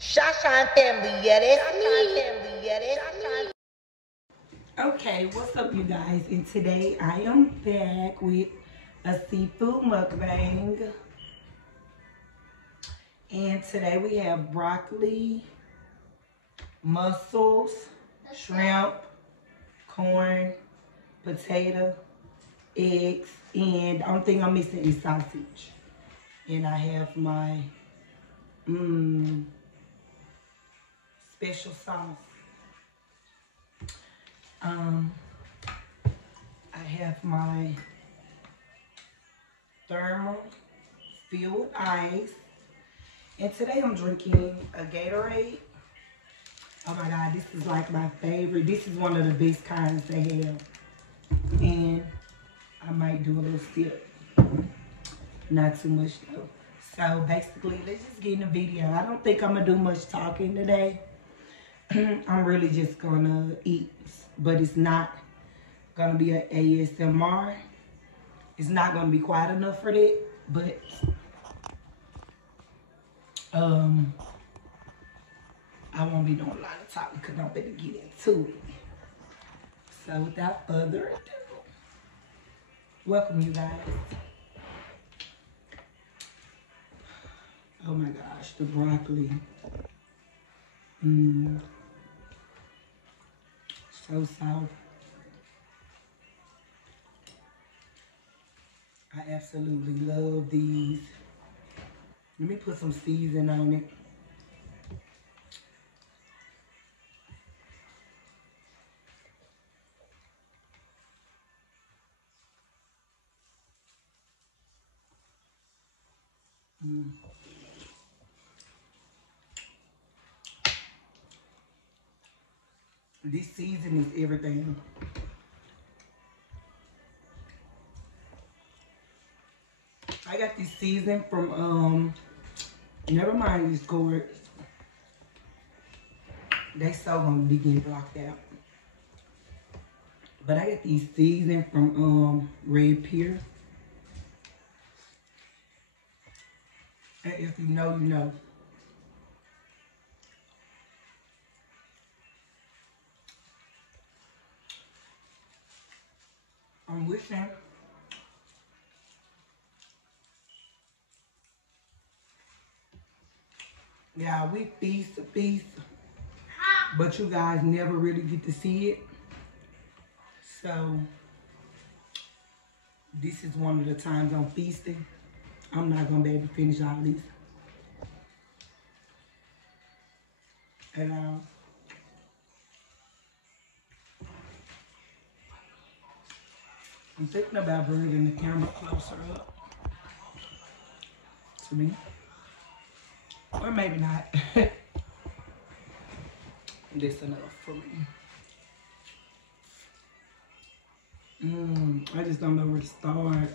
ShaSha&Family, yeah, that's me. Yeah, that's me. Okay, what's up, you guys? And today I am back with a seafood mukbang. And today we have broccoli, mussels, shrimp, corn, potato, eggs, and the only thing I'm missing is sausage. And I have my special sauce. I have my thermal filled with ice. And today I'm drinking a Gatorade. Oh my God, this is like my favorite. This is one of the best kinds they have. And I might do a little sip. Not too much though. So basically, let's just get in the video. I don't think I'm gonna do much talking today. I'm really just gonna eat, but it's not gonna be an ASMR. It's not gonna be quiet enough for that, but I won't be doing a lot of talking because I'm better get into it. So without further ado, welcome you guys. Oh my gosh, the broccoli. So soft. I absolutely love these. Let me put some seasoning on it. This season is everything. I got this season from never mind these cords. They so gonna be getting blocked out. But I got these season from Red Pier. And if you know, you know. I'm wishing yeah, we feast a feast, but you guys never really get to see it. So this is one of the times I'm feasting. I'm not gonna be able to finish all these. And I'm thinking about bringing the camera closer up to me. Or maybe not. That's enough for me. I just don't know where to start.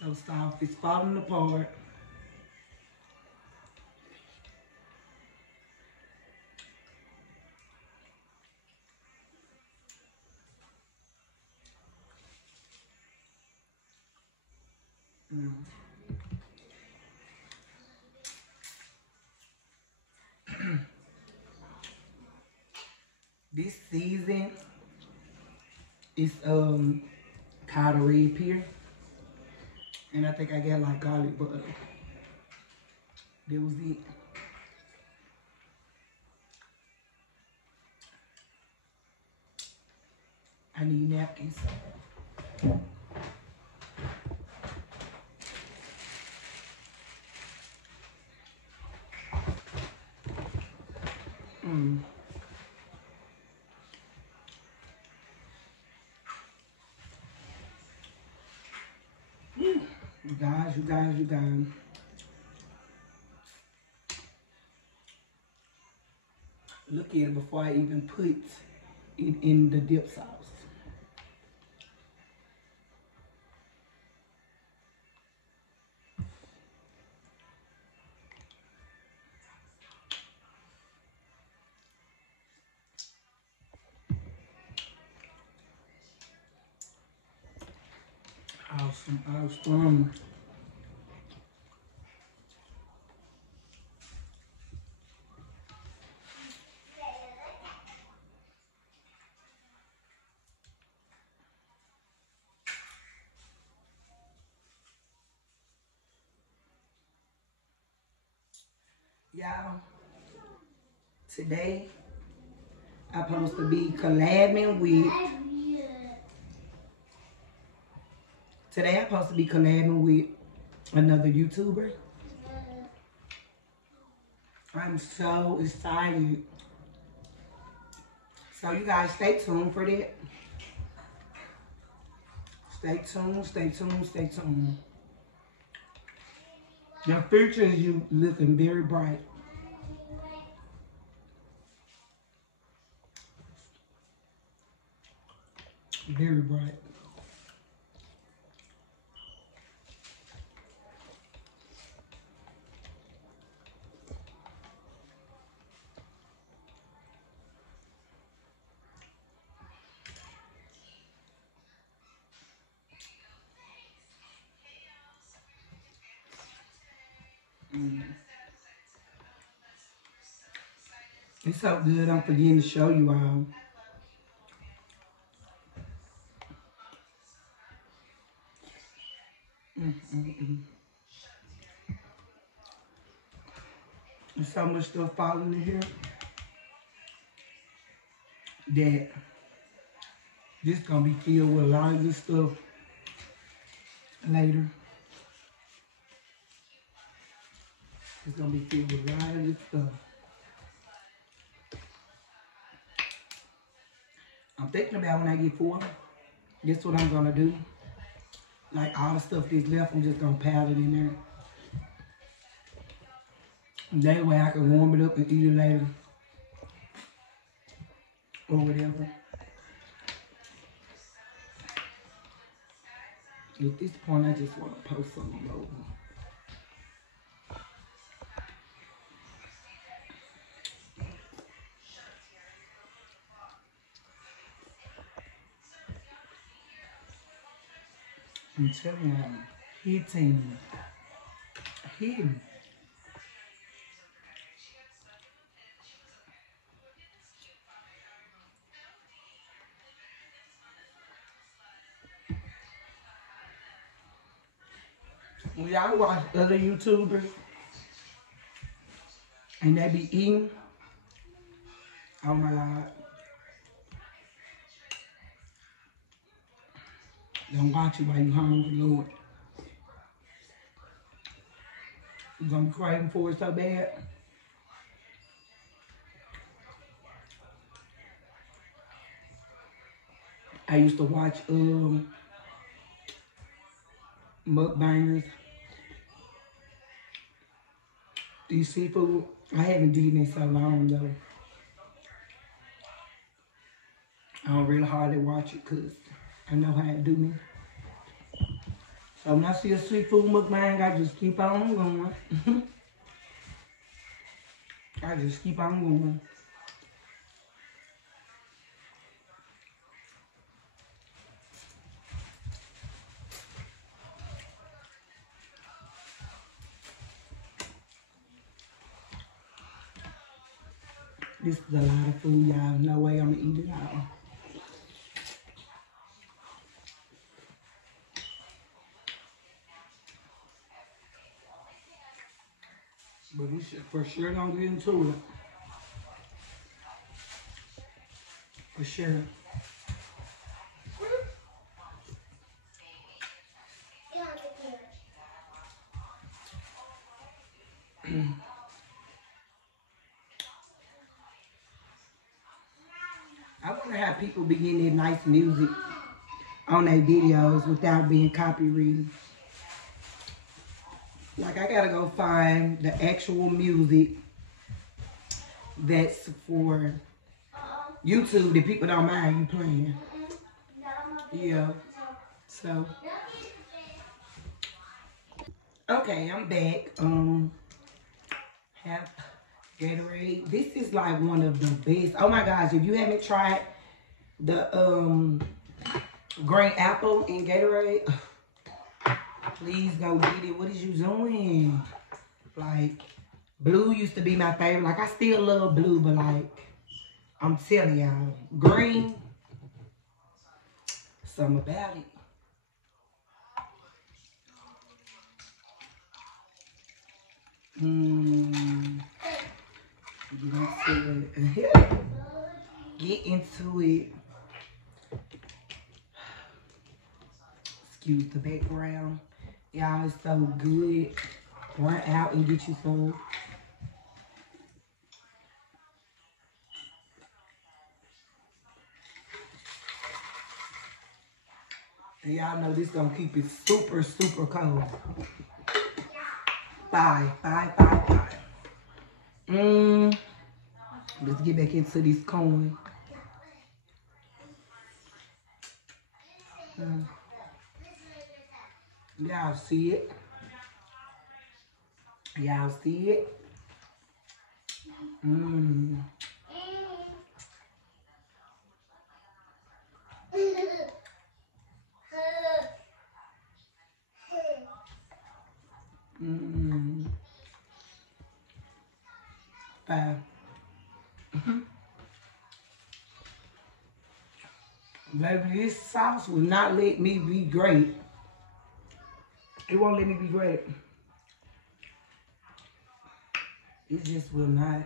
So soft, it's falling apart. This season is called a Red Pier. And I think I got like garlic butter. That was it. I need napkins. Mm. Mm. You guys. Look at it before I even put it in the dip sauce. Awesome, awesome. Y'all, today I'm supposed to be collabing with, another YouTuber. I'm so excited. So you guys stay tuned for that. Stay tuned, stay tuned, stay tuned. Your future is you looking very bright. Very bright. Mm. It's so good, I'm forgetting to show you all. There's so much stuff falling in here that this gonna be filled with a lot of this stuff later. It's gonna be filled with a lot of this stuff. I'm thinking about when I get 4, this what I'm gonna do. Like all the stuff that's left, I'm just gonna pile it in there. That way I can warm it up and eat it later. Or whatever. At this point, I just want to post something over. I'm telling you, hitting. When y'all watch other YouTubers and they be eating, oh my God. Don't watch it while you hungry, Lord. You're gonna be craving for it so bad. I used to watch mukbangers. These seafood, I haven't eaten it so long though. I don't really hardly watch it because I know how it do me. So when I see a seafood mukbang, I just keep on going. I just keep on going. This is a lot of food, y'all. No way I'm gonna eat it all. But we should for sure gonna get into it. For sure. how people be getting that nice music on their videos without being copyrighted. Like, I gotta go find the actual music that's for YouTube that people don't mind you playing. Yeah. So, okay, I'm back. Have Gatorade. This is like one of the best. Oh my gosh, if you haven't tried the green apple in Gatorade, please go get it. What is you doing? Like, blue used to be my favorite. Like, I still love blue, but like, I'm telling y'all, green, something about it. Get into it. Excuse the background. Y'all, it's so good. Run out and get you some. And y'all know this gonna keep it super, super cold. Bye. Let's get back into this corn. Y'all see it? Y'all see it? Bye. Baby, this sauce will not let me be great. It won't let me be great. It just will not.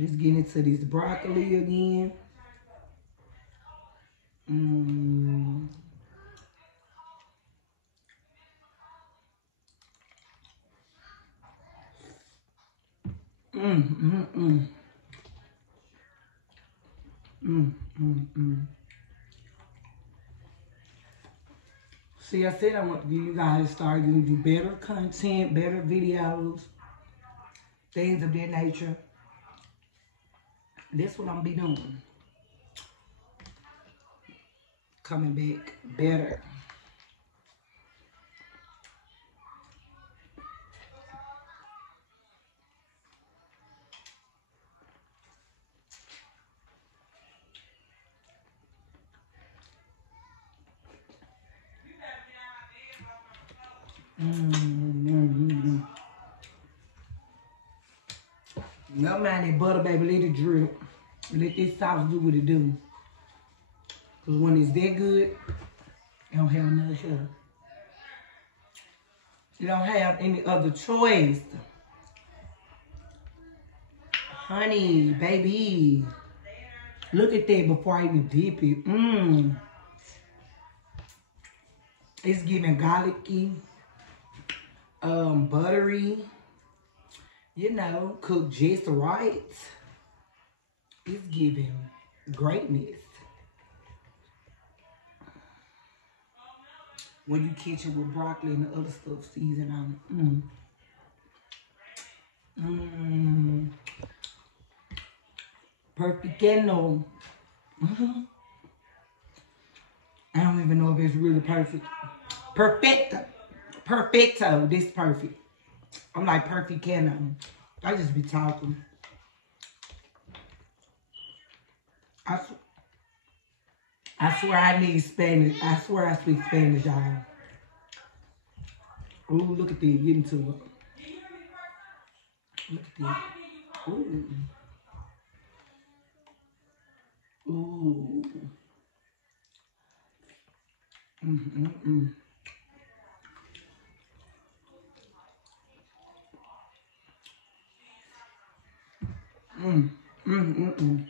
Let's get into this broccoli again. See, I said I want to give you guys start giving you better content, better videos, things of that nature. That's what I'm be doing. Coming back better. Never mind that butter, baby. Let it drip. Let this sauce do what it do. Because when it's that good, you don't have another choice. You don't have any other choice. Honey, baby. Look at that before I even dip it. It's giving garlicky, buttery, you know, cooked just right. It's giving greatness. When you catch it with broccoli and the other stuff seasoned on it. Perfecto. I don't even know if it's really perfect. Perfecto. Perfecto. This is perfect. I'm like perfecto. I just be talking. I swear I need Spanish. I swear I speak Spanish, y'all. Ooh, look at this. Get into it. Look at this. Ooh. Ooh. Mm-mm-mm. Mm-mm-mm.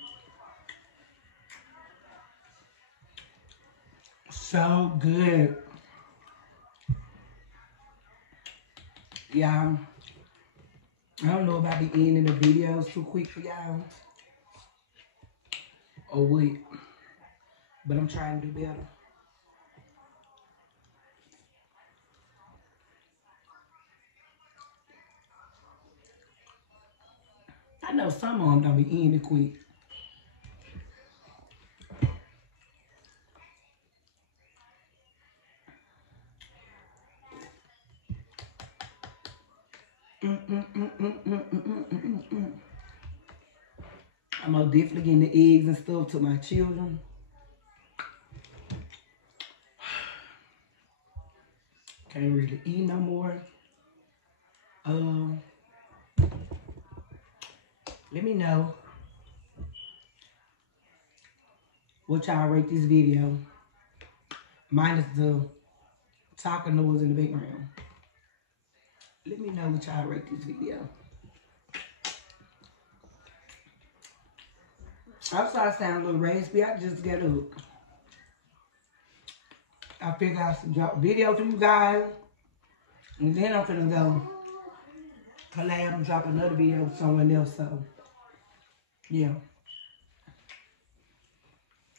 So good. Y'all, I don't know if I be ending the videos too quick for y'all or what, but I'm trying to do better. I know some of them don't be ending quick. I'm most definitely getting the eggs and stuff to my children. Can't really eat no more. Let me know what y'all rate this video. Minus the talking noise in the background. Let me know what y'all rate this video. I'm sorry I sound a little raspy. I just got up. I figured I should drop a video for you guys. And then I'm finna go collab and drop another video with someone else. So, yeah.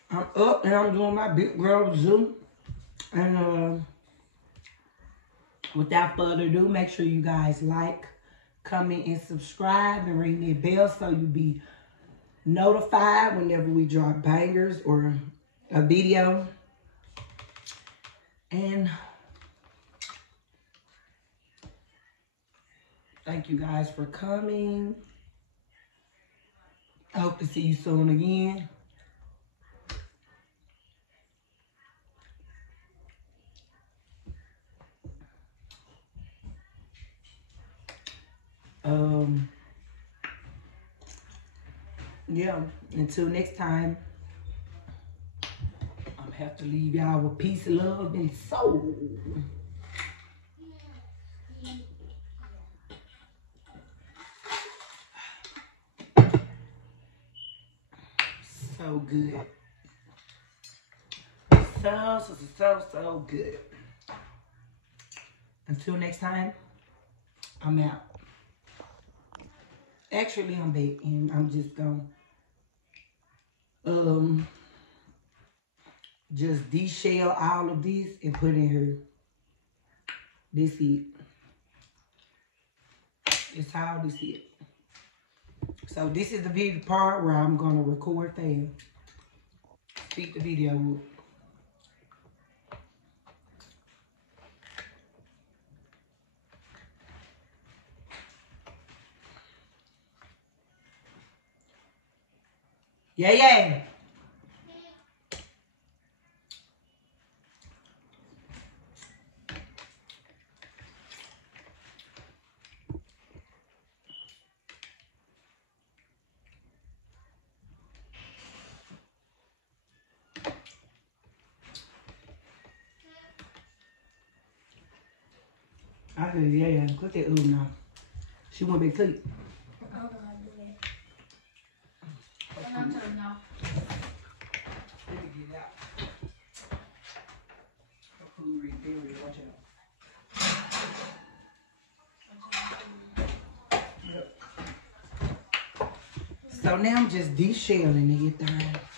I'm up and I'm doing my big girl zoo. And without further ado, make sure you guys like, comment, and subscribe. And ring that bell so you be notified whenever we drop bangers or a video. And thank you guys for coming. I hope to see you soon again. Yeah, until next time, I'm gonna have to leave y'all with peace, love, and soul. So good. So good. Until next time, I'm out. Actually, I'm back and I'm just gonna just de-shell all of this and put in here. This it. It's how this it. So this is the video part where I'm gonna record things. Speed the video up. Yeah. I said, yeah. Click that now. She went back to sleep. I don't know how to do that. And I'm telling y'all. Let me get it out. Watch out. Yep. So now I'm just de-shelling everything.